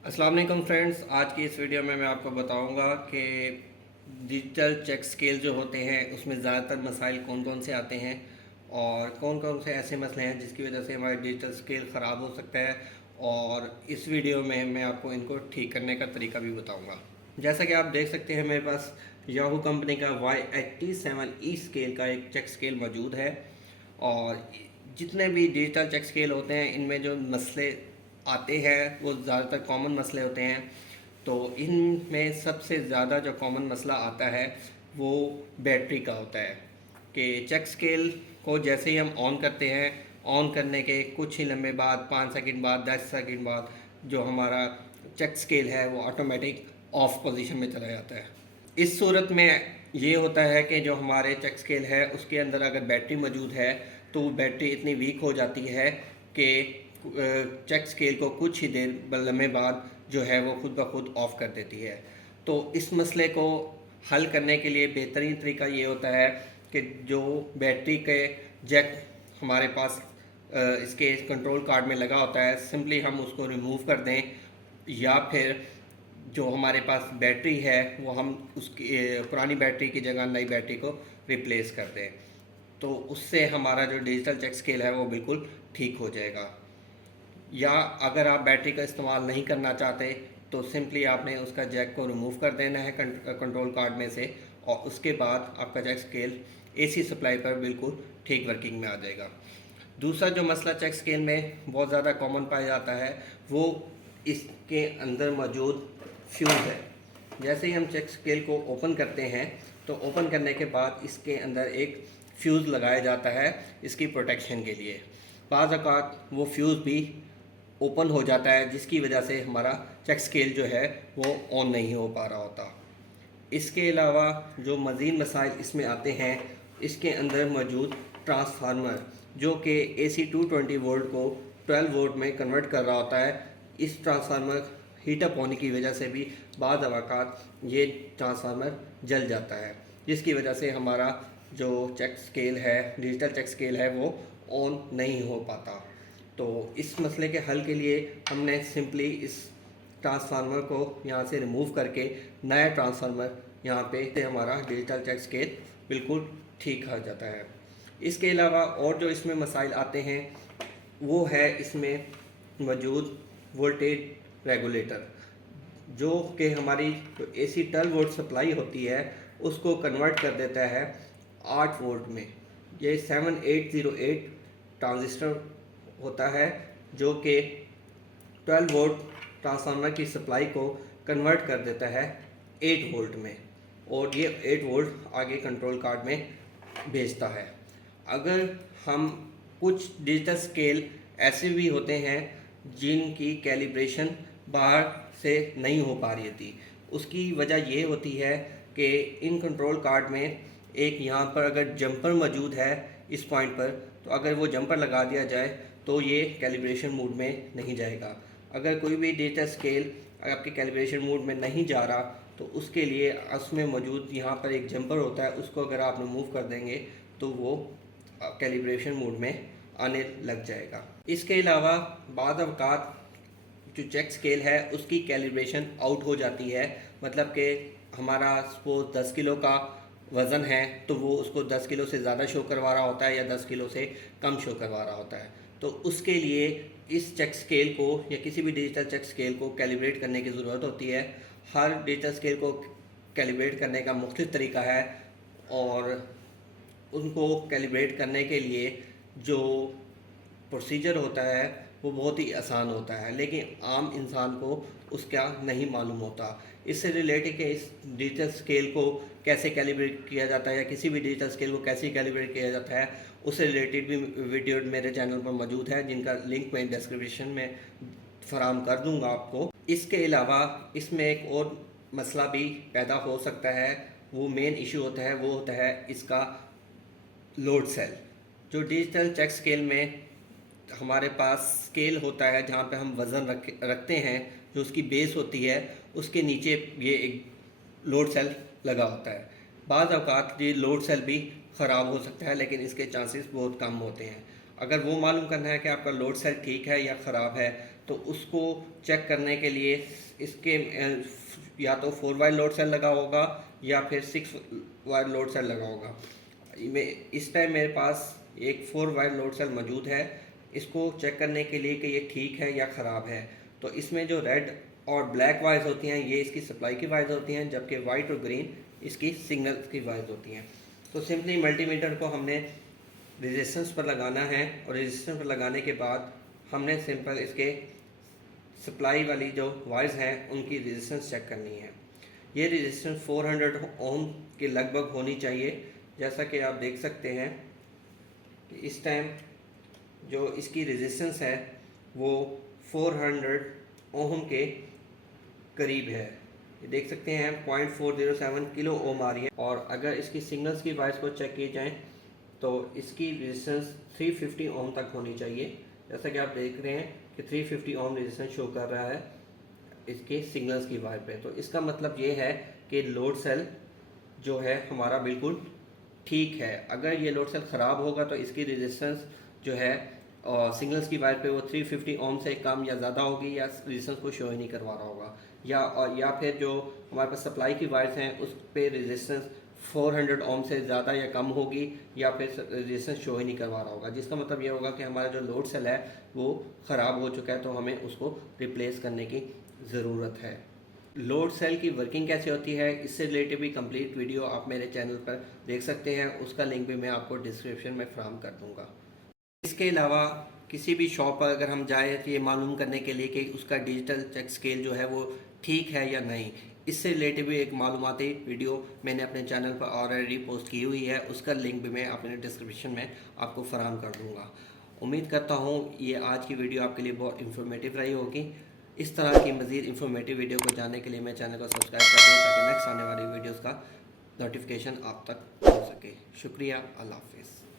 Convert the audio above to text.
अस्सलाम वालेकुम फ्रेंड्स, आज की इस वीडियो में मैं आपको बताऊंगा कि डिजिटल चेक स्केल जो होते हैं उसमें ज़्यादातर मसाइल कौन कौन से आते हैं और कौन कौन से ऐसे मसले हैं जिसकी वजह से हमारा डिजिटल स्केल ख़राब हो सकता है। और इस वीडियो में मैं आपको इनको ठीक करने का तरीका भी बताऊंगा। जैसा कि आप देख सकते हैं, मेरे पास याहू कंपनी का Y87E स्केल का एक चेक स्केल मौजूद है। और जितने भी डिजिटल चेक स्केल होते हैं इनमें जो मसले आते हैं वो ज़्यादातर कॉमन मसले होते हैं। तो इनमें सबसे ज़्यादा जो कॉमन मसला आता है वो बैटरी का होता है कि चेक स्केल को जैसे ही हम ऑन करते हैं, ऑन करने के कुछ ही लम्बे बाद 5 सेकंड बाद 10 सेकंड बाद जो हमारा चेक स्केल है वो ऑटोमेटिक ऑफ पोजीशन में चला जाता है। इस सूरत में ये होता है कि जो हमारे चेक स्केल है उसके अंदर अगर बैटरी मौजूद है तो वो बैटरी इतनी वीक हो जाती है कि चेक स्केल को कुछ ही देर लम्हे बाद जो है वो खुद ब खुद ऑफ कर देती है। तो इस मसले को हल करने के लिए बेहतरीन तरीका ये होता है कि जो बैटरी के जैक हमारे पास इसके कंट्रोल कार्ड में लगा होता है, सिंपली हम उसको रिमूव कर दें या फिर जो हमारे पास बैटरी है वो हम उसकी पुरानी बैटरी की जगह नई बैटरी को रिप्लेस कर दें। तो उससे हमारा जो डिजिटल चेक स्केल है वो बिल्कुल ठीक हो जाएगा। या अगर आप बैटरी का इस्तेमाल नहीं करना चाहते तो सिंपली आपने उसका जैक को रिमूव कर देना है कंट्रोल कार्ड में से, और उसके बाद आपका चेक स्केल एसी सप्लाई पर बिल्कुल ठीक वर्किंग में आ जाएगा। दूसरा जो मसला चेक स्केल में बहुत ज़्यादा कॉमन पाया जाता है वो इसके अंदर मौजूद फ्यूज़ है। जैसे ही हम चेक स्केल को ओपन करते हैं तो ओपन करने के बाद इसके अंदर एक फ्यूज़ लगाया जाता है इसकी प्रोटेक्शन के लिए। बाज़ औक़ात वो फ्यूज़ भी ओपन हो जाता है जिसकी वजह से हमारा चेक स्केल जो है वो ऑन नहीं हो पा रहा होता। इसके अलावा जो मज़ीद मसाइल इसमें आते हैं, इसके अंदर मौजूद ट्रांसफार्मर जो कि AC 220 वोल्ट को 12 वोल्ट में कन्वर्ट कर रहा होता है। इस ट्रांसफार्मर हीटअप होने की वजह से भी बाद अवाक़ात ये ट्रांसफार्मर जल जाता है, जिसकी वजह से हमारा जो चेक स्केल है, डिजिटल चेक स्केल है, वो ऑन नहीं हो पाता। तो इस मसले के हल के लिए हमने सिंपली इस ट्रांसफार्मर को यहाँ से रिमूव करके नया ट्रांसफार्मर यहाँ पे से हमारा डिजिटल चेक स्केल बिल्कुल ठीक आ जाता है। इसके अलावा और जो इसमें मसाइल आते हैं वो है इसमें मौजूद वोल्टेज रेगुलेटर, जो कि हमारी जो AC 12 वोल्ट सप्लाई होती है उसको कन्वर्ट कर देता है 8 वोल्ट में। ये 7808 ट्रांजिस्टर होता है जो कि 12 वोल्ट ट्रांसफार्मर की सप्लाई को कन्वर्ट कर देता है 8 वोल्ट में, और ये 8 वोल्ट आगे कंट्रोल कार्ड में भेजता है। अगर हम कुछ डिजिटल स्केल ऐसे भी होते हैं जिनकी कैलिब्रेशन बाहर से नहीं हो पा रही थी, उसकी वजह ये होती है कि इन कंट्रोल कार्ड में एक यहाँ पर अगर जंपर मौजूद है इस पॉइंट पर, तो अगर वो जंपर लगा दिया जाए तो ये कैलिब्रेशन मोड में नहीं जाएगा। अगर कोई भी डिजिटल स्केल आपके कैलिब्रेशन मोड में नहीं जा रहा तो उसके लिए उसमें मौजूद यहाँ पर एक जंपर होता है, उसको अगर आप रिमूव कर देंगे तो वो कैलिब्रेशन मोड में आने लग जाएगा। इसके अलावा बाद अवकात जो चेक स्केल है उसकी कैलिब्रेशन आउट हो जाती है, मतलब कि हमारा सपोज 10 किलो का वज़न है तो वो उसको 10 किलो से ज़्यादा शो करवा रहा होता है या 10 किलो से कम शो करवा रहा होता है। तो उसके लिए इस चेक स्केल को या किसी भी डिजिटल चेक स्केल को कैलिब्रेट करने की ज़रूरत होती है। हर डिजिटल स्केल को कैलिब्रेट करने का मुख्तलिफ तरीका है, और उनको कैलिब्रेट करने के लिए जो प्रोसीजर होता है वो बहुत ही आसान होता है, लेकिन आम इंसान को उसका नहीं मालूम होता। इससे रिलेटेड कि इस डिजिटल स्केल को कैसे कैलिब्रेट किया जाता है या किसी भी डिजिटल स्केल को कैसे कैलिब्रेट किया जाता है, उससे रिलेटेड भी वीडियो मेरे चैनल पर मौजूद है जिनका लिंक मैं डिस्क्रिप्शन में फराहम कर दूंगा आपको। इसके अलावा इसमें एक और मसला भी पैदा हो सकता है, वो मेन इशू होता है, वो होता है इसका लोड सेल। जो डिजिटल चेक स्केल में हमारे पास स्केल होता है जहाँ पे हम वज़न रखते हैं, जो उसकी बेस होती है उसके नीचे ये एक लोड सेल लगा होता है। बाज़ औक़ात ये लोड सेल भी ख़राब हो सकता है, लेकिन इसके चांसेस बहुत कम होते हैं। अगर वो मालूम करना है कि आपका लोड सेल ठीक है या ख़राब है तो उसको चेक करने के लिए इसके या तो 4 वायर लोड सेल लगा होगा या फिर 6 वायर लोड सेल लगा होगा। इस टाइम मेरे पास एक 4 वायर लोड सेल मौजूद है, इसको चेक करने के लिए कि ये ठीक है या ख़राब है। तो इसमें जो रेड और ब्लैक वायर्स होती हैं ये इसकी सप्लाई की वायर्स होती हैं, जबकि वाइट और ग्रीन इसकी सिग्नल की वायर्स होती हैं। तो सिंपली मल्टीमीटर को हमने रेजिस्टेंस पर लगाना है और रेजिस्टेंस पर लगाने के बाद हमने सिंपल इसके सप्लाई वाली जो वायर्स हैं उनकी रेजिस्टेंस चेक करनी है। ये रेजिस्टेंस 400 ओम के लगभग होनी चाहिए। जैसा कि आप देख सकते हैं कि इस टाइम जो इसकी रेजिस्टेंस है वो 400 ओम के करीब है। ये देख सकते हैं 0.407 किलो ओम आ रही है। और अगर इसकी सिग्नल्स की वायर्स को चेक किए जाएँ तो इसकी रेजिस्टेंस 350 ओम तक होनी चाहिए। जैसा कि आप देख रहे हैं कि 350 ओम रेजिस्टेंस शो कर रहा है इसके सिग्नल्स की वायर पे। तो इसका मतलब ये है कि लोड सेल जो है हमारा बिल्कुल ठीक है। अगर ये लोड सेल ख़राब होगा तो इसकी रेजिस्टेंस जो है सिग्नल्स की वायर पे वो 350 ओम से कम या ज़्यादा होगी, या रेजिस्टेंस को शो ही नहीं करवा रहा होगा, या फिर जो हमारे पास सप्लाई की वायर्स हैं उस पे रेजिस्टेंस 400 ओम से ज़्यादा या कम होगी, या फिर रेजिस्टेंस शो ही नहीं करवा रहा होगा। जिसका मतलब ये होगा कि हमारा जो लोड सेल है वो ख़राब हो चुका है, तो हमें उसको रिप्लेस करने की ज़रूरत है। लोड सेल की वर्किंग कैसे होती है इससे रिलेटेड भी कंप्लीट वीडियो आप मेरे चैनल पर देख सकते हैं, उसका लिंक भी मैं आपको डिस्क्रिप्शन में फ्राहम कर दूँगा। इसके अलावा किसी भी शॉप पर अगर हम जाएँ तो ये मालूम करने के लिए कि उसका डिजिटल चेक स्केल जो है वो ठीक है या नहीं, इससे रिलेटेड भी एक मालूमाती वीडियो मैंने अपने चैनल पर ऑलरेडी पोस्ट की हुई है, उसका लिंक भी मैं अपने डिस्क्रिप्शन में आपको फराहम कर दूँगा। उम्मीद करता हूँ ये आज की वीडियो आपके लिए बहुत इन्फॉर्मेटिव रही होगी। इस तरह की मज़ीद इन्फॉर्मेटिव वीडियो को जानने के लिए मेरे चैनल को सब्सक्राइब कर दें ताकि नेक्स्ट आने वाली वीडियोज़ का नोटिफिकेशन आप तक पहुँच सके। शुक्रिया, अल्लाह हाफ़िज़।